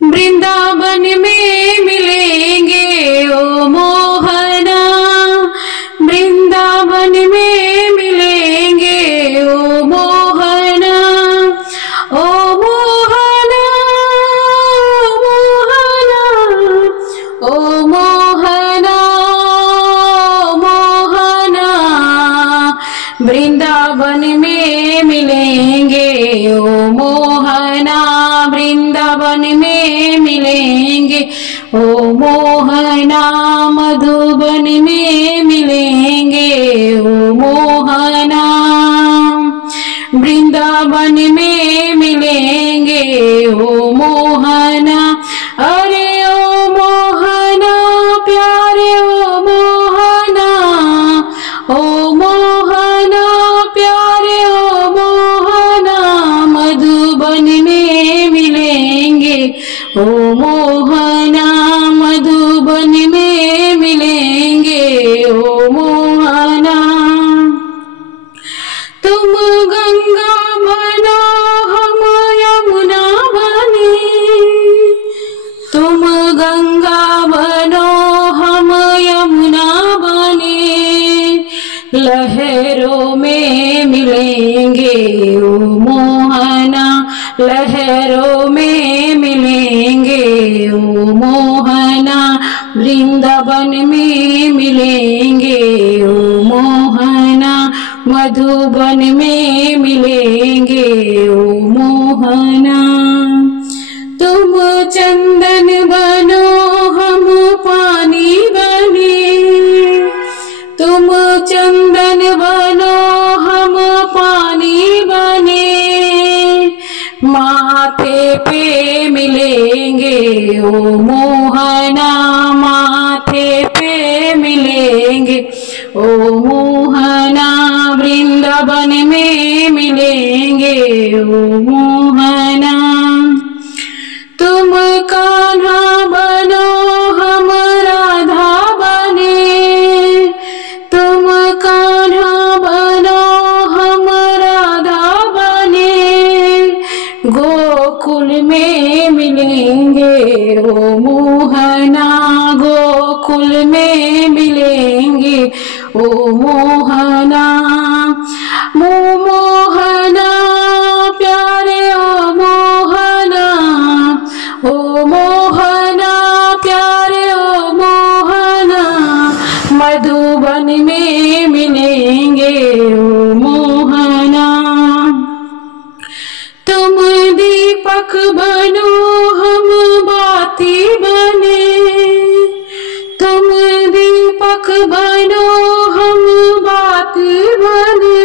वृंदावन में मिलेंगे ओ मोहना, वृंदावन में मिलेंगे ओ मोहना, ओ मोहना, ओ मोहना, मोहना, वृंदावन में मिलेंगे ओ मोहना, वृंदावन में मिलेंगे ओ मोहना, मधुबन में मिलेंगे ओ मोहना, वृंदावन में मिलेंगे ओ मोहना। अरे ओ मोहना प्यारे ओ मोहना, ओ मोहना प्यारे ओ मोहना, मधुबन में मिलेंगे ओ मोहना, मधुबन में मिलेंगे ओ मोहना। तुम गंगा बनो हम यमुना बने, तुम गंगा बनो हम यमुना बने, लहरों में मिलेंगे ओ मोहना, लहरों में मिलेंगे ओ मोहना, वृंदावन में मिलेंगे ओ मोहना, मधुबन में मिलेंगे ओ मोहना। तुम चंदन बनो हम पानी बने, तुम चंदन बनो हम पानी बने, माथे पे मिलेंगे ओ मोहना, माथे पे मिलेंगे ओ मोहना, वृंदावन में मिलेंगे ओ मोहना। तुम कान्हा बनो हम राधा बने, तुम कान्हा बनो हम राधा बने, गोकुल में मिलेंगे ओ मोहना, गोकुल में मिलेंगे ओ मोहना, मोहना प्यारे ओ मोहना, ओ मोहना प्यारे ओ मोहना, मधुबन में मिलेंगे ओ मोहना। तुम दीपक बनो हम बाती बने, तुम दीपक बनो हम बाती बने,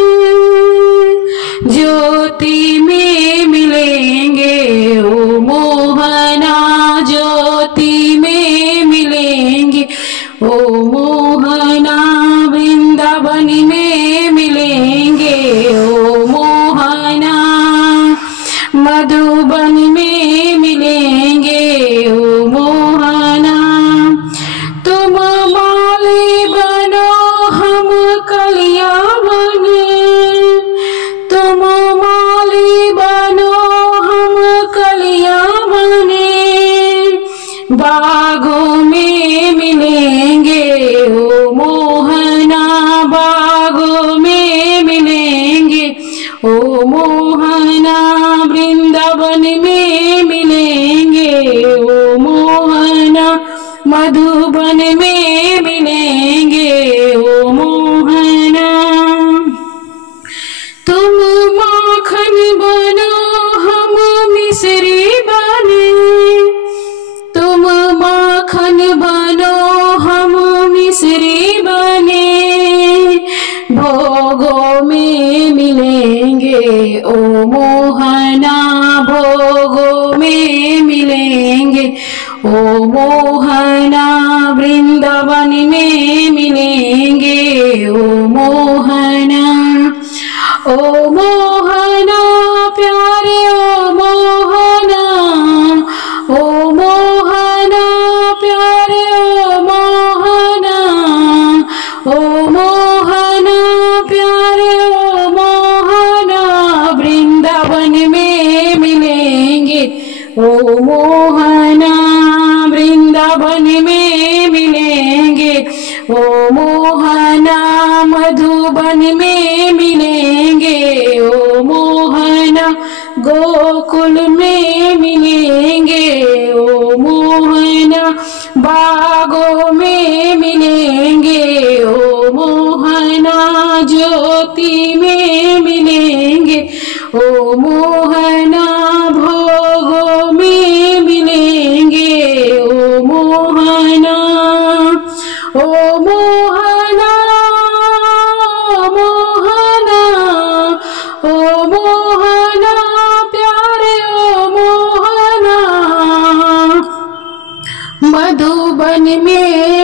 ज्योति में मिलेंगे ओ मोहना, ज्योति में मिलेंगे ओ मोहना, वृंदावन में मिलेंगे ओ मोहना, मधुबन में मिलेंगे ओ मोहना। तुम माली बनो हम कलिया बने, तुम माली बनो हम कलिया बने, बागों में मिलेंगे ओ मोहना, बागों में मिलेंगे ओ मोहना, वृंदावन में मिलेंगे ओ मोहना, मधुबन में मिलेंगे ओ मोहना। तुम माखन बनो हम मिश्री बने, तुम माखन बनो हम मिश्री बने, भोगों में मिलेंगे ओ मोहना, भोगों में मिलेंगे ओ मोहना, वृंदावन में मिलेंगे ओ मोहना, ओ मोहना प्यारे ओ मोहना, ओ मोहना प्यारे ओ मोहना, ओ मोहना प्यारे ओ मोहना, वृंदावन में मिलेंगे ओ मोहना। मोहना वृंदावन में मिलेंगे ओ मोहना मधुबन में मिलेंगे ओ मोहना गोकुल में मिलेंगे ओ मोहना बागों में मिलेंगे ओ मोहना ज्योति में मिलेंगे ओ मोहना भोगों में मिलेंगे ओ मोहना ओ मोहना मोहना ओ मोहना प्यारे ओ मोहना मधुबन में